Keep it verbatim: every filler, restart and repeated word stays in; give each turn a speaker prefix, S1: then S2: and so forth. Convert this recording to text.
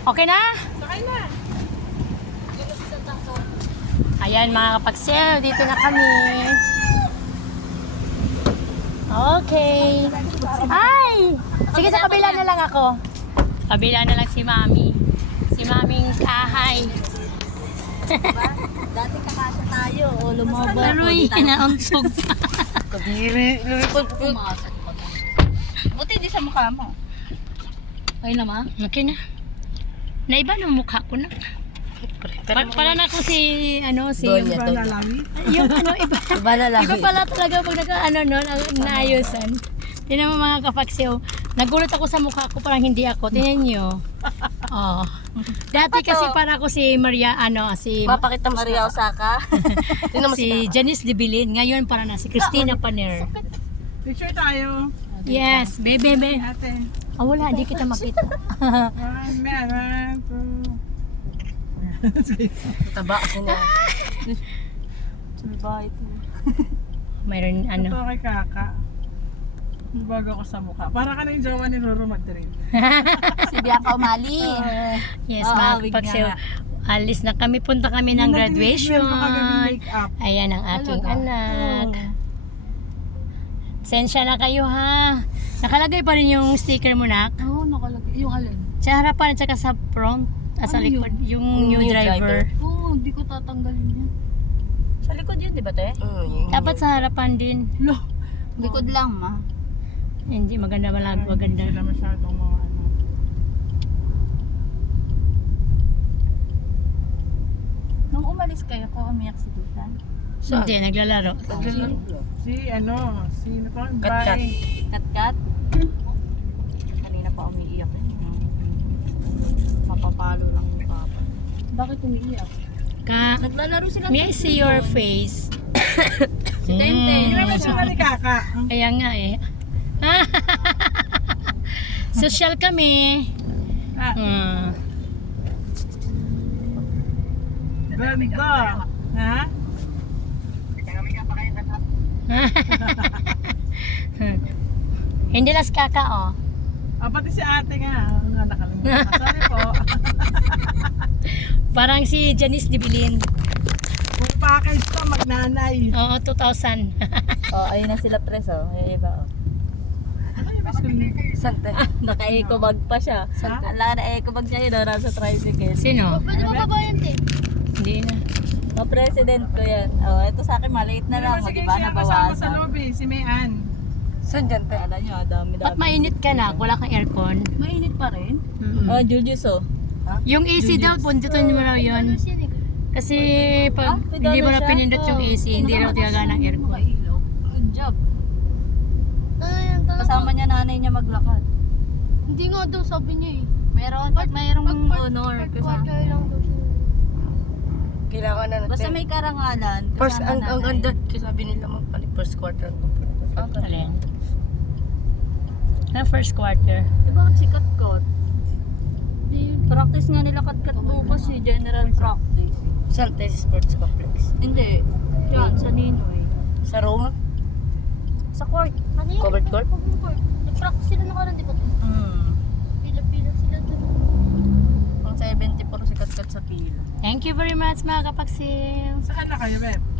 S1: Okay na?
S2: Sakay na.
S1: Ayan mga kapagsil, dito na kami. Okay. Ay! Sige, sa kabila na lang ako. Kabila na lang si Mami. Si Maming Kahay.
S3: Dati kakasa tayo, o lumabas.
S1: Laroy, inauntog.
S2: Kadiri. Lumipad po.
S3: Pumasok pa. Buti di sa mukha mo. Okay na ma?
S1: Okay na. Naiba ng mukha ko na. Pa pala na ako si, ano, si...
S3: Donya,
S2: Iba na lang.
S1: Yung ano, iba.
S3: Iba na lang.
S1: Iba pala talaga pag naka, ano, no, na- naayusan. Tingnan mo mga kapagsiw. Nagulat ako sa mukha ko, parang hindi ako. Tingnan nyo. Oh. Dati kasi para ako si Maria, ano, si...
S3: Papakita Maria Osaka.
S1: si Janice de Bilin. Ngayon para na si Christina Paner.
S2: Picture tayo.
S1: Yes, bebe, bebe.
S2: Ate.
S1: Ah, wala, hindi kita makita.
S2: One, man, one, two.
S3: Taba kasi na. Sumibay ito.
S1: Mayroon,
S2: Ito
S1: ano.
S2: kay Kaka. Bago ako sa mukha. Para ka na yung jowa ni Roro Madrid.
S3: Si Bianca Umali.
S1: Yes,
S3: Oo,
S1: mga
S3: wig
S1: kapagsiw.
S3: nga.
S1: Alis na kami, punta kami ng
S2: Yung
S1: graduation.
S2: nagtinignan ko kagabi make-up.
S1: Ayan ang aking anak. Sensya na kayo ha. Nakalagay pa rin yung sticker mo, nak.
S3: Oo, nakalagay. Yung alin?
S1: Sa harapan at saka sa front. At sa
S3: Ano
S1: likod. Yung new, driver.
S3: Oo, hindi ko tatanggalin yan. Sa likod yun, di ba te?
S1: Dapat sa harapan din.
S3: Lo. Likod lang ma.
S1: Hindi maganda malag. Maganda.
S2: Hindi sila masyadong mga ano.
S3: Nung umalis kayo ko, umiyak si Dutan.
S1: Hindi, naglalaro.
S2: Si ano, sino pa?
S3: Kat-kat.
S2: Bye.
S3: Kat-kat? Kanina pa umiiyak eh. Mapapalo lang yung papa. Bakit umiiyak?
S1: Ka,
S3: Naglalaro sila.
S1: may I see your face?
S3: Si Tenten.
S2: Hindi naman sila ni Kaka.
S1: Kaya nga eh. Social kami.
S2: Ah,
S1: Hmm.
S2: ganda. Ha?
S1: Hindi las kaka oh.
S2: Ah, pati si ate nga. Nga nakalimutan. Sorry po.
S1: Parang si Janice de Bilin.
S2: Kung package to, magnanay.
S1: Oo, two thousand.
S3: Oh, ayun na sila preso. Yung iba oh.
S2: Ano yung best school niya?
S3: Sante. Ah, naka-eco bag pa siya.
S2: Ha?
S3: Ala na eco bag niya yun, oh, nasa tricycle.
S1: Sino?
S3: Pwede mo babayan din.
S1: Hindi na.
S3: Oh, president ko yan. Oh, ito sa akin maliit na lang.
S2: Sige,
S3: Mag-iba
S2: siya
S3: na
S2: kasama sa
S3: bawasan.
S2: lobby, si Mayan.
S3: Saan dyan te? Ala nyo, dami dami.
S1: Ba't mainit ka na? Wala kang aircon?
S3: Mainit pa rin?
S1: Mm.
S3: Oh, Julius oh.
S1: Yung A C daw, pundutin mo raw yun. Kasi pag
S3: Ah, pwede
S1: hindi mo
S3: na
S1: na
S3: siya?
S1: pinindot yung A C, hindi raw tiyaga ng aircon.
S3: Ilaw. Good job. Kasama niya nanay niya maglakad.
S4: Hindi nga daw sabi niya eh.
S3: Meron, pag mayroong honor. Kasama.
S4: Quarter lang daw siya.
S5: Kailangan na natin.
S3: Basta may karangalan.
S5: First,
S3: kasama
S5: ang, ang
S3: nanay.
S5: ganda, kasi sabi nila magpalit first quarter.
S3: Ah, ganun.
S1: Alin? Na first quarter.
S3: Eh, bakit si Kat-Kat?
S4: Hindi yun.
S3: Practice nga nila Kat-Kat bukas eh, general practice.
S5: Saan tayo sa sports complex?
S3: Hindi. Yan, sa Ninoy.
S5: Sa Roma?
S3: Sa court.
S4: Ano yun?
S5: Covered court?
S4: Covered court. Nag-practice sila nakaraan, di ba?
S3: Hmm.
S4: Pila-pila sila dun.
S3: Pang seventy puro si Kat-Kat sa pila.
S1: Thank you very much mga kapagsil.
S2: Saan na kayo, Beb?